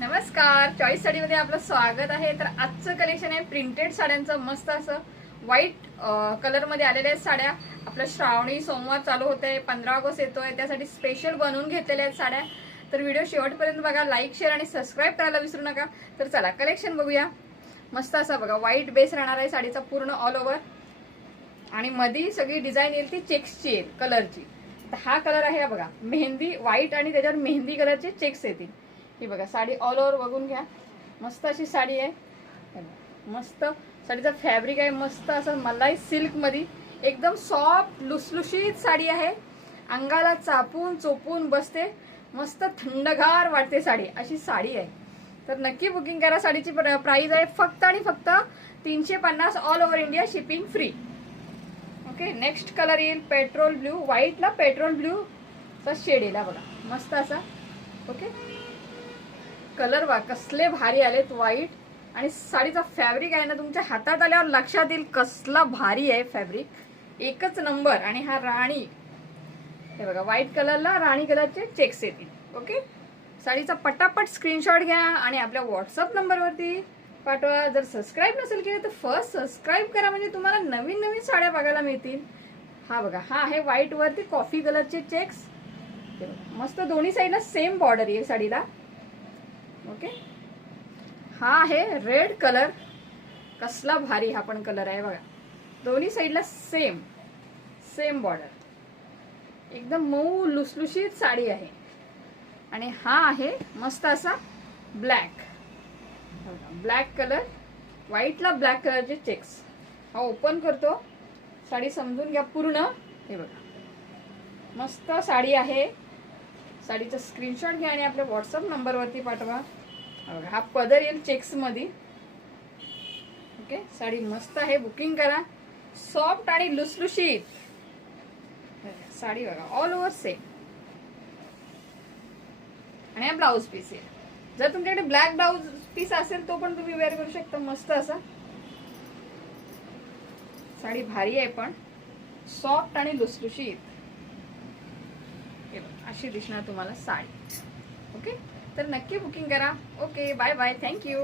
नमस्कार, चॉईस साडीमध्ये आपलं स्वागत आहे. तर आजचं कलेक्शन आहे प्रिंटेड साड्यांचं. मस्त असं व्हाईट कलर मध्ये आलेल्या आहेत साड्या. आपलं श्रावणी सोमवार चालू होतंय, 15 ऑगस्ट येतोय, त्यासाठी स्पेशल बनवून घेतलेल्या आहेत साड्या. तर व्हिडिओ शेवटपर्यंत बघा, लाईक शेअर आणि सबस्क्राईब करायला विसरू नका. तर चला कलेक्शन बघूया. मस्त असा बघा व्हाईट बेस राहणार आहे साडीचा पूर्ण ऑल ओव्हर, आणि मध्ये सगळी डिझाईन येईल ती चेक्सची येईल कलरची. तर हा कलर आहे बघा मेहंदी व्हाईट, आणि त्याच्यावर मेहंदी कलरचे चेक्स येतील. ही बघा साडी ऑल ओव्हर बघून घ्या. मस्त अशी साडी आहे. मस्त साडीचा फॅब्रिक आहे, मस्त असं मलाई सिल्क मध्ये एकदम सॉफ्ट लुसलुशीत साडी आहे. अंगाला चापून चोपून बसते, मस्त थंडगार वाटते साडी, अशी साडी आहे. तर नक्की बुकिंग करा. साडीची प्राइस आहे फक्त आणि फक्त 350, all over India shipping free. Okay, next colour येईल पेट्रोल ब्ल्यू. व्हाईटला पेट्रोल ब्ल्यू चा शेड येईल बघा, मस्त असा. ओके, कलर वा कसले भारी आलेत व्हाईट. आणि साडीचा फॅब्रिक आहे ना, तुमच्या हातात आल्यावर लक्षात येईल कसला भारी आहे फॅब्रिक, एकच नंबर. आणि हा राणी, हे बघा व्हाईट कलरला राणी कलरचे चेक्स येतील. ओके, साडीचा पटापट स्क्रीनशॉट घ्या आणि आपल्या व्हॉट्सअप नंबरवरती पाठवा. जर सबस्क्राईब नसेल केलं तर फर्स्ट सबस्क्राईब करा, म्हणजे तुम्हाला नवीन नवीन साड्या बघायला मिळतील. हा बघा, हा आहे व्हाईट वरती कॉफी कलरचे चेक्स. मस्त दोन्ही साईडला सेम बॉर्डर येईल साडीला. ओके, हा आहे रेड कलर, कसला भारी हा पण कलर आहे बघा. दोन्ही साईडला सेम सेम बॉर्डर, एकदम मऊ लुसलुशीत साडी आहे. आणि हा आहे मस्त असा ब्लॅक, ब्लॅक कलर, व्हाईटला ब्लॅक कलरचे चेक्स. हा ओपन करतो, साडी समजून घ्या पूर्ण. हे बघा मस्त साडी आहे. साडीचा स्क्रीनशॉट घ्या आणि आपल्या व्हॉट्सअप नंबरवरती पाठवा. हा पदर येईल चेक्स मध्ये. ओके, साडी मस्त आहे, बुकिंग करा. सॉफ्ट आणि लुसलुशीत साडी बघा, ऑल ओव्हर सेम. आणि हा ब्लाउज पीस आहे. जर तुमच्याकडे ब्लॅक ब्लाउज पीस असेल तो पण तुम्ही वेअर करू शकता. मस्त असा साडी भारी आहे, पण सॉफ्ट आणि लुसलुशीत अशी दिसणार तुम्हाला साडी. ओके, तर नक्की बुकिंग करा. Okay, bye bye, thank you.